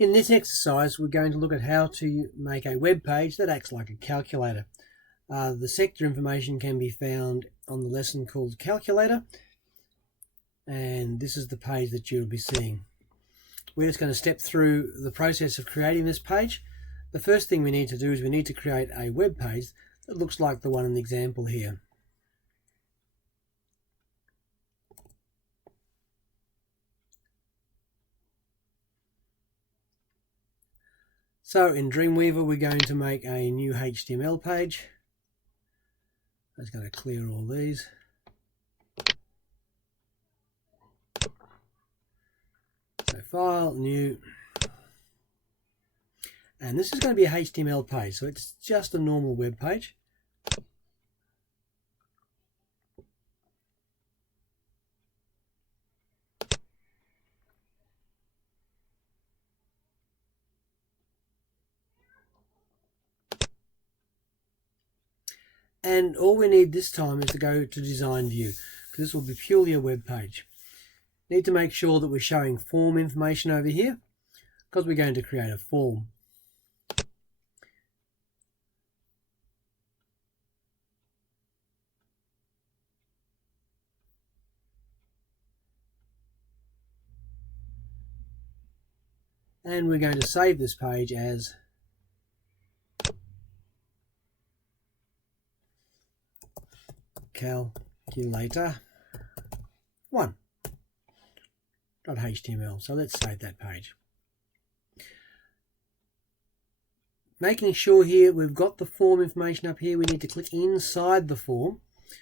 In this exercise, we're going to look at how to make a web page that acts like a calculator. The sector information can be found on the lesson called Calculator, and this is the page that you'll be seeing. We're just going to step through the process of creating this page. The first thing we need to do is we need to create a web page that looks like the one in the example here. So in Dreamweaver, we're going to make a new HTML page. I'm just going to clear all these. So File, New. And this is going to be a HTML page, so it's just a normal web page. And all we need this time is to go to Design View, because this will be purely a web page. Need to make sure that we're showing form information over here, because we're going to create a form. And we're going to save this page as Calculator 1.html. So let's save that page. Making sure here we've got the form information up here, we need to click inside the form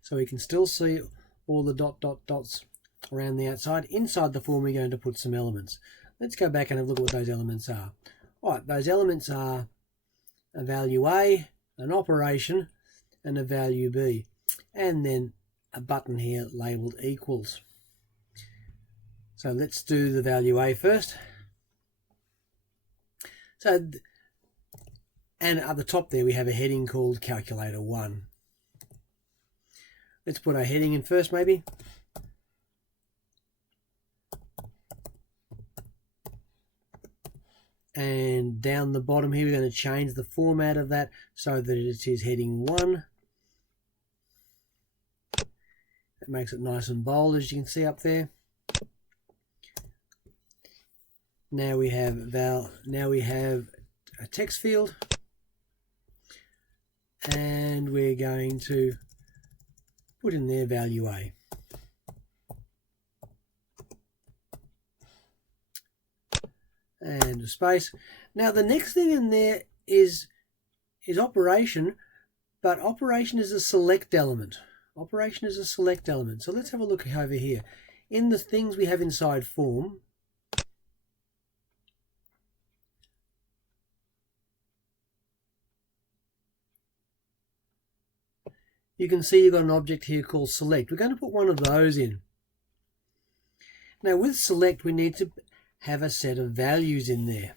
so we can still see all the dots around the outside. Inside the form we're going to put some elements. Let's go back and have a look at what those elements are. Alright, those elements are a value A, an operation, and a value B. And then a button here labeled equals. So let's do the value A first. So, and at the top there we have a heading called Calculator 1. Let's put our heading in first maybe. And down the bottom here we're going to change the format of that so that it is heading 1. That makes it nice and bold, as you can see up there. Now we have a text field, and we're going to put in there value A. And a space. Now the next thing in there is operation, but operation is a select element. Operation is a select element. So let's have a look over here. In the things we have inside form, you can see you've got an object here called select. We're going to put one of those in. Now with select we need to have a set of values in there.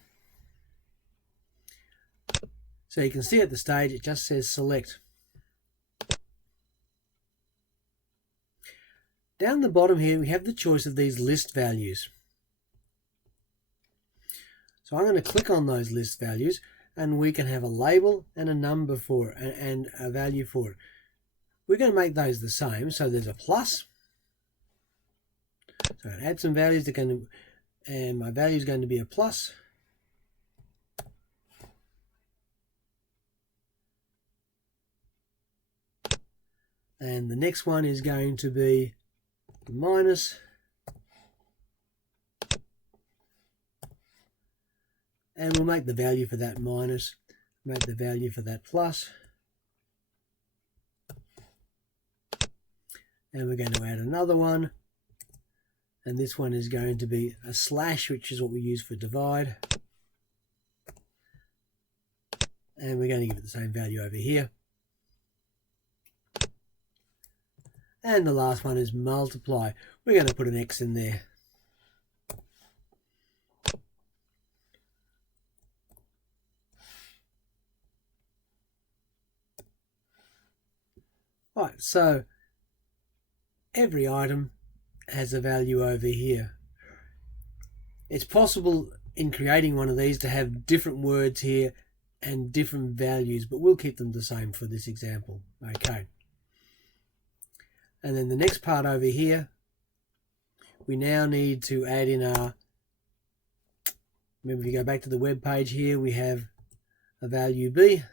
So you can see at the stage it just says select. Down the bottom here we have the choice of these list values. So I'm going to click on those list values and we can have a label and a number for it and a value for it. We're going to make those the same, so there's a plus. So add some values, and my value is going to be a plus. And the next one is going to be the minus. And we'll make the value for that minus, make the value for that plus. And we're going to add another one. And this one is going to be a slash, which is what we use for divide. And we're going to give it the same value over here. And the last one is multiply. We're going to put an X in there. Right, so every item has a value over here. It's possible in creating one of these to have different words here and different values, but we'll keep them the same for this example. Okay. And then the next part over here, we now need to add in our, remember if you go back to the web page here, we have a value B.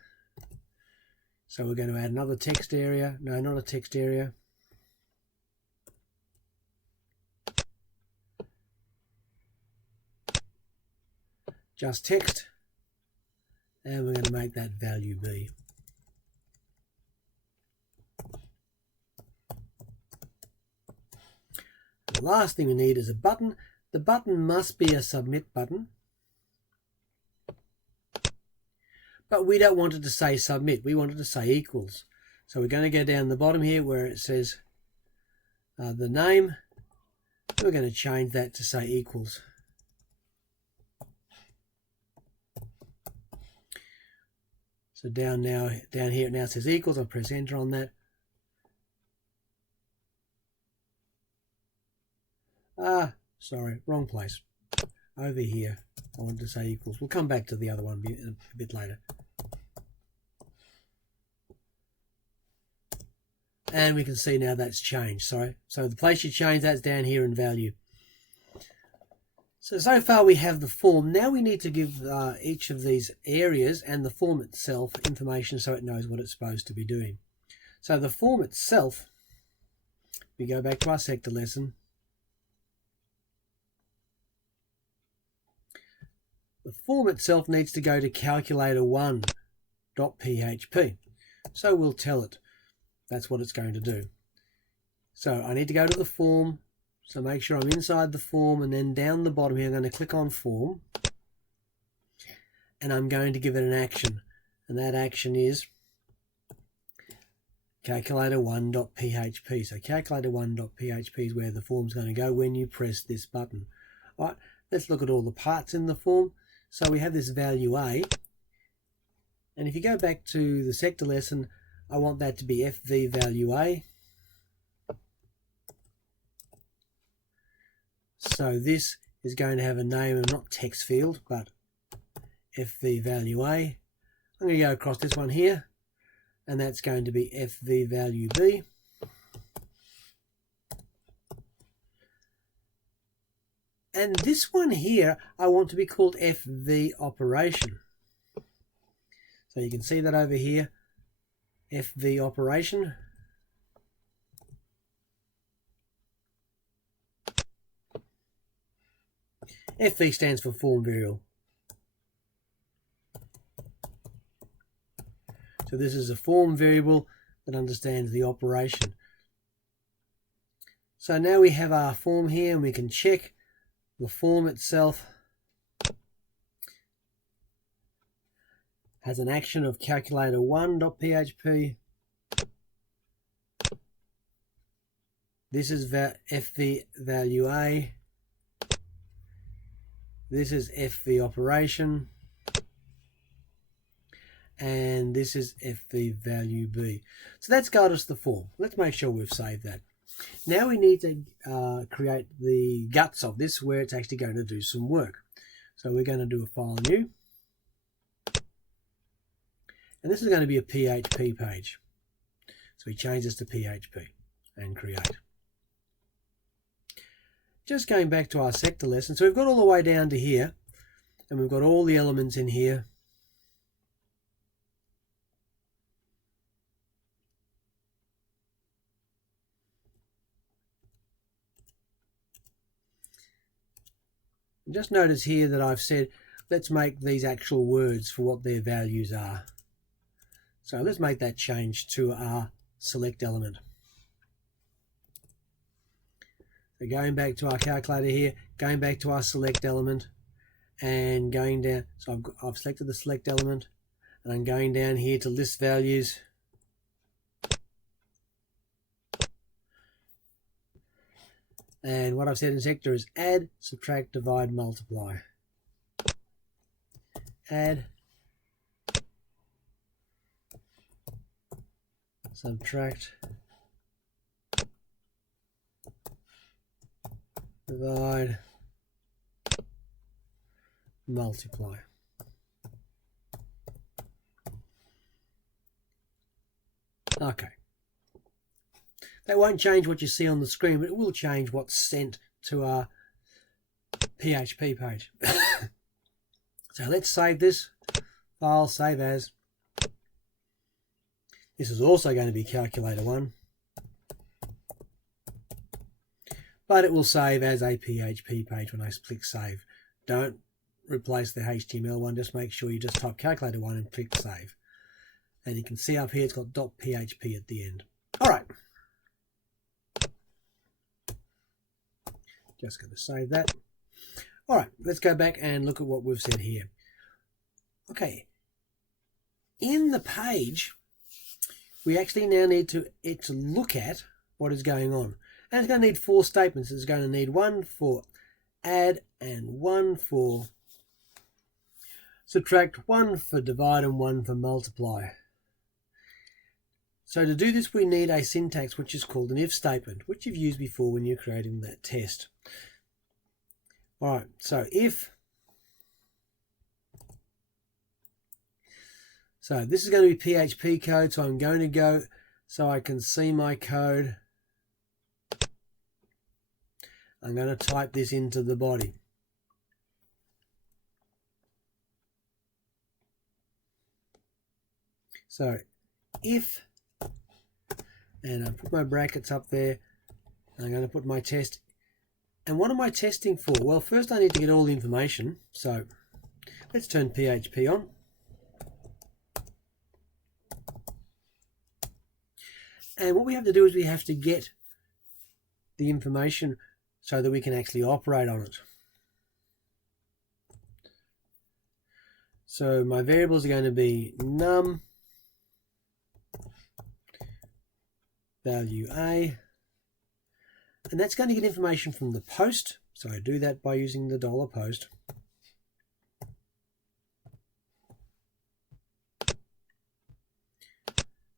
So we're going to add another text area. No, not a text area. Just text. And we're going to make that value B. The last thing we need is a button. The button must be a submit button. But we don't want it to say submit. We want it to say equals. So we're going to go down the bottom here where it says the name. We're going to change that to say equals. So down here it now says equals. I'll press enter on that. Sorry, wrong place. Over here, I wanted to say equals. We'll come back to the other one a bit later. And we can see now that's changed. Sorry. So the place you change that's down here in value. So far we have the form. Now we need to give each of these areas and the form itself information so it knows what it's supposed to be doing. So the form itself, we go back to our sector lesson. The form itself needs to go to calculator1.php. So we'll tell it that's what it's going to do. So I need to go to the form. So make sure I'm inside the form, and then down the bottom here I'm going to click on form. And I'm going to give it an action. And that action is calculator1.php. So calculator1.php is where the form's going to go when you press this button. All right, let's look at all the parts in the form. So we have this value A, and if you go back to the sector lesson, I want that to be FV value A. So this is going to have a name of not text field, but FV value A. I'm going to go across this one here, and that's going to be FV value B. And this one here, I want to be called FV operation. So you can see that over here, FV operation. FV stands for form variable. So this is a form variable that understands the operation. So now we have our form here, and we can check the form itself has an action of calculator1.php. This is FV value A. This is FV operation. And this is FV value B. So that's got us the form. Let's make sure we've saved that. Now we need to create the guts of this where it's actually going to do some work. So we're going to do a file new. And this is going to be a PHP page. So we change this to PHP and create. Just going back to our sector lesson. So we've got all the way down to here, and we've got all the elements in here. Just notice here that I've said, let's make these actual words for what their values are. So let's make that change to our select element. So going back to our calculator here, going back to our select element, and going down. So I've selected the select element, and I'm going down here to list values. And what I've said in sector is add, subtract, divide, multiply. Add, subtract, divide, multiply. Okay. That won't change what you see on the screen, but it will change what's sent to our PHP page. So let's save this file, save as. This is also going to be calculator 1, but it will save as a PHP page when I click save. Don't replace the HTML one, just make sure you just type calculator 1 and click save. And you can see up here it's got .php at the end. Alright. Just going to save that. Alright, let's go back and look at what we've said here. Okay. In the page, we actually now need to look at what is going on. And it's going to need 4 statements. It's going to need one for add and one for subtract, one for divide and one for multiply. So to do this we need a syntax which is called an if statement, which you've used before when you're creating that test. Alright, so if, so this is going to be PHP code, so I'm going to go so I can see my code. I'm going to type this into the body. So if, and I put my brackets up there, and I'm going to put my test. And what am I testing for? Well, first I need to get all the information. So let's turn PHP on. And what we have to do is we have to get the information so that we can actually operate on it. So my variables are going to be num value A, and that's going to get information from the post. So I do that by using the $post.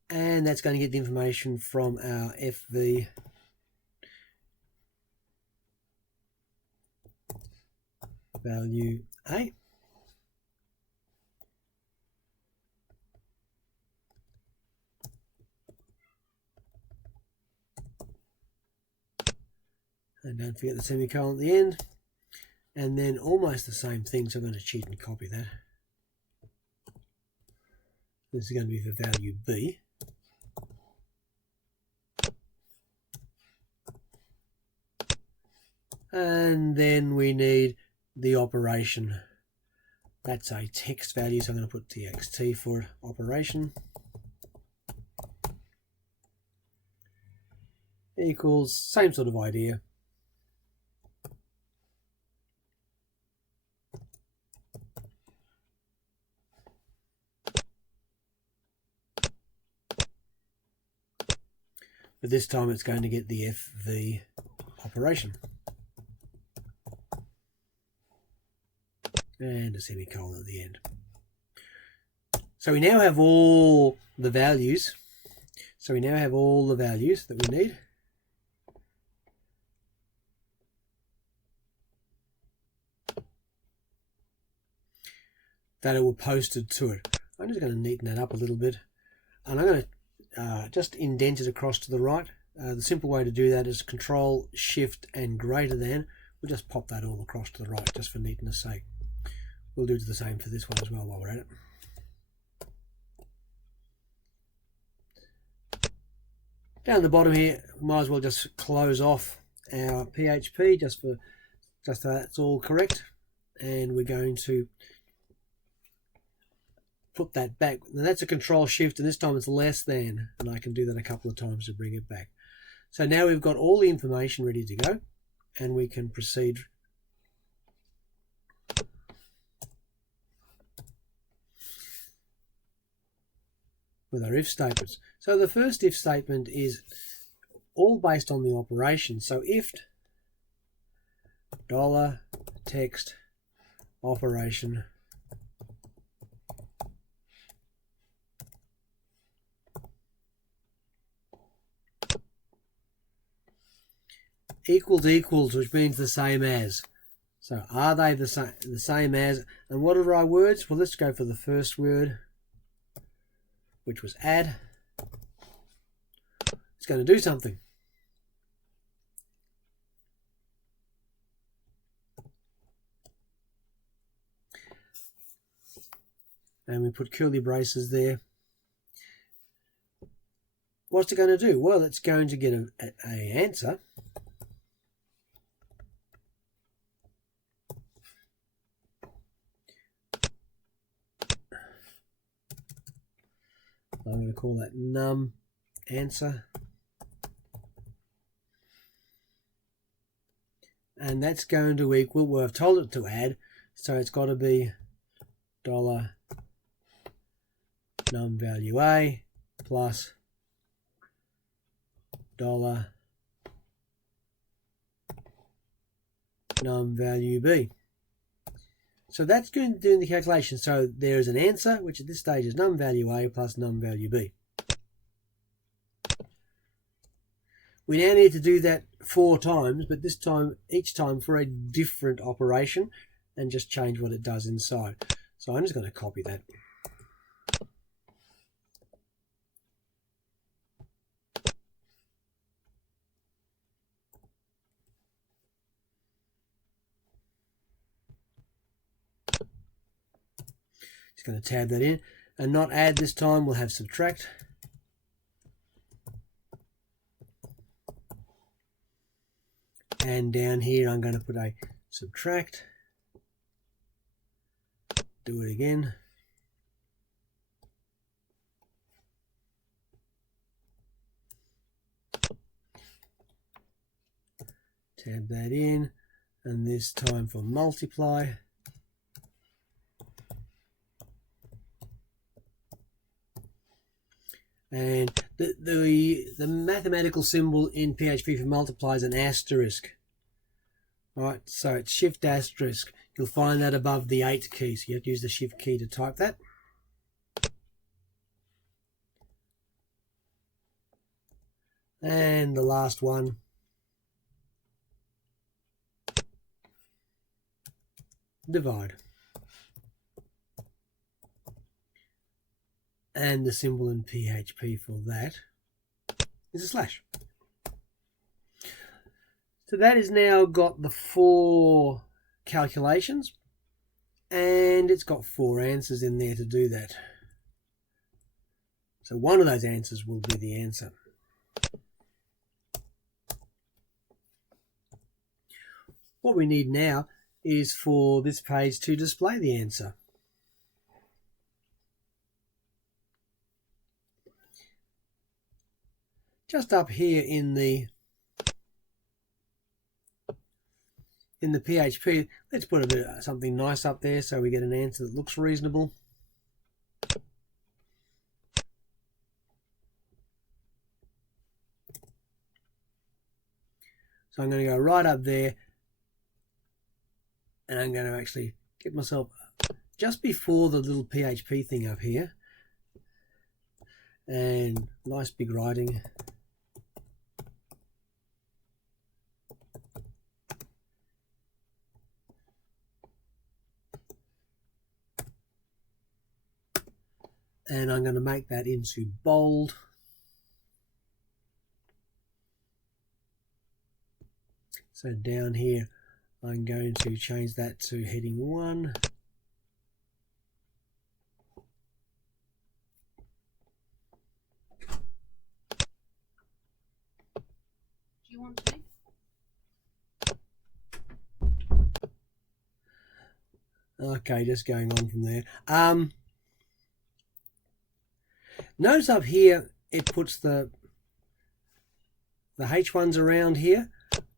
And that's going to get the information from our FV value A. And don't forget the semicolon at the end. And then almost the same thing, so I'm going to cheat and copy that. This is going to be for value B. And then we need the operation. That's a text value, so I'm going to put txt for operation. Equals, same sort of idea. But this time it's going to get the FV operation. And a semicolon at the end. So we now have all the values. So we now have all the values that we need. That were posted to it. I'm just going to neaten that up a little bit. And I'm going to just indent it across to the right. The simple way to do that is Control, Shift and greater than. We'll just pop that all across to the right just for neatness sake. We'll do the same for this one as well while we're at it. Down at the bottom here, we might as well just close off our PHP just so that's all correct. And we're going to put that back. Now that's a Control Shift, and this time it's less than, and I can do that a couple of times to bring it back. So now we've got all the information ready to go, and we can proceed with our if statements. So the first if statement is all based on the operation. So if $text operation equals, which means the same as. So are they the same as, and what are our words? Well, let's go for the first word, which was add. It's going to do something. And we put curly braces there. What's it going to do? Well, it's going to get an answer. I'm going to call that num answer. And that's going to equal, well, I've told it to add, so it's got to be $num value A plus $num value B. So that's going to do the calculation. So there is an answer, which at this stage is num value A plus num value B. We now need to do that 4 times, but this time, each time for a different operation, and just change what it does inside. So I'm just going to copy that. Just going to tab that in, and not add this time, we'll have subtract. And down here I'm going to put a subtract. Do it again. Tab that in, and this time for multiply. And the mathematical symbol in PHP for multiply is an asterisk. All right, so it's shift asterisk. You'll find that above the 8 key, so you have to use the shift key to type that. And the last one, divide. And the symbol in PHP for that is a slash. So that has now got the 4 calculations, and it's got 4 answers in there to do that. So one of those answers will be the answer. What we need now is for this page to display the answer. Just up here in the PHP, let's put a bit of something nice up there so we get an answer that looks reasonable. So I'm going to go right up there, and I'm going to actually get myself just before the little PHP thing up here, and nice big writing. And I'm going to make that into bold. So down here, I'm going to change that to heading 1. Do you want to? Okay, just going on from there. Notice up here, it puts the H1s around here.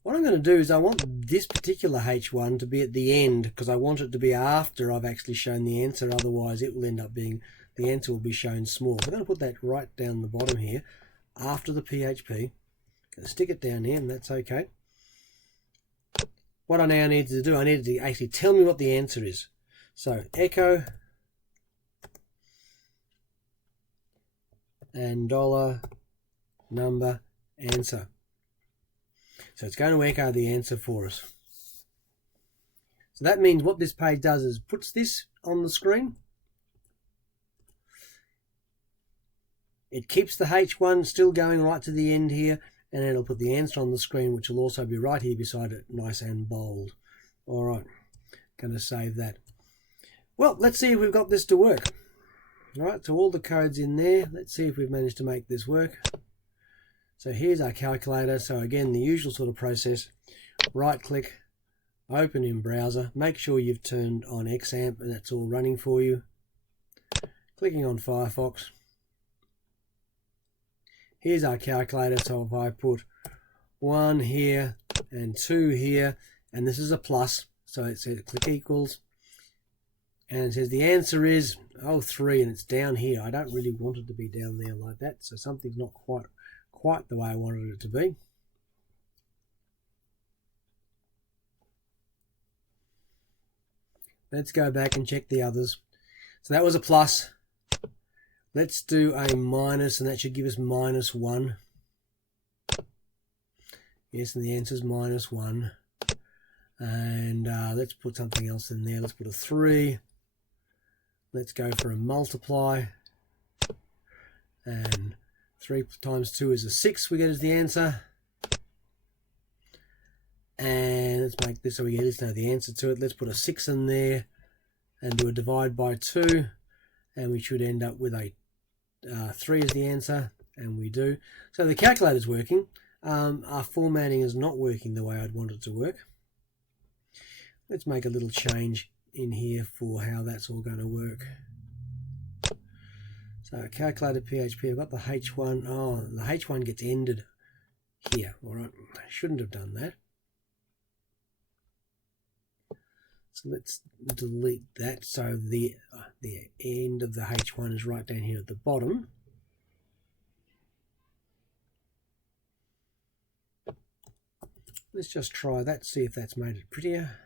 What I'm going to do is I want this particular H1 to be at the end, because I want it to be after I've actually shown the answer. Otherwise, it will end up being, the answer will be shown small. So I'm going to put that right down the bottom here, after the PHP. Going to stick it down here, and that's okay. What I now need to do, I need to actually tell me what the answer is. So echo and $number answer. So it's going to echo the answer for us. So that means what this page does is puts this on the screen. It keeps the H1 still going right to the end here, and it'll put the answer on the screen, which will also be right here beside it, nice and bold. All right, going to save that. Well, let's see if we've got this to work. All right, so all the code's in there. Let's see if we've managed to make this work. So here's our calculator. So again, the usual sort of process. Right click, open in browser. Make sure you've turned on XAMPP and that's all running for you. Clicking on Firefox. Here's our calculator. So if I put 1 here and 2 here, and this is a plus, so it says click equals. And it says the answer is 3, and it's down here. I don't really want it to be down there like that, so something's not quite the way I wanted it to be. Let's go back and check the others. So that was a plus. Let's do a minus, and that should give us -1. Yes, and the answer is -1. And let's put something else in there. Let's put a 3. Let's go for a multiply, and 3 times 2 is a 6 we get as the answer. And let's make this so we get the answer to it. Let's put a 6 in there and do a divide by 2, and we should end up with a 3 as the answer, and we do. So the calculator's working. Our formatting is not working the way I'd want it to work. Let's make a little change in here for how that's all going to work. So calculator PHP, I've got the H1. Oh, the H1 gets ended here. All right, I shouldn't have done that. So let's delete that. So the end of the H1 is right down here at the bottom. Let's just try that, see if that's made it prettier.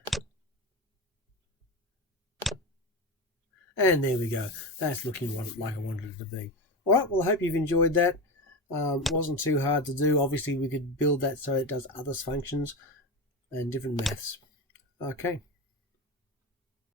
And there we go. That's looking like I wanted it to be. All right, well, I hope you've enjoyed that. Wasn't too hard to do. Obviously, we could build that so it does other functions and different maths. Okay.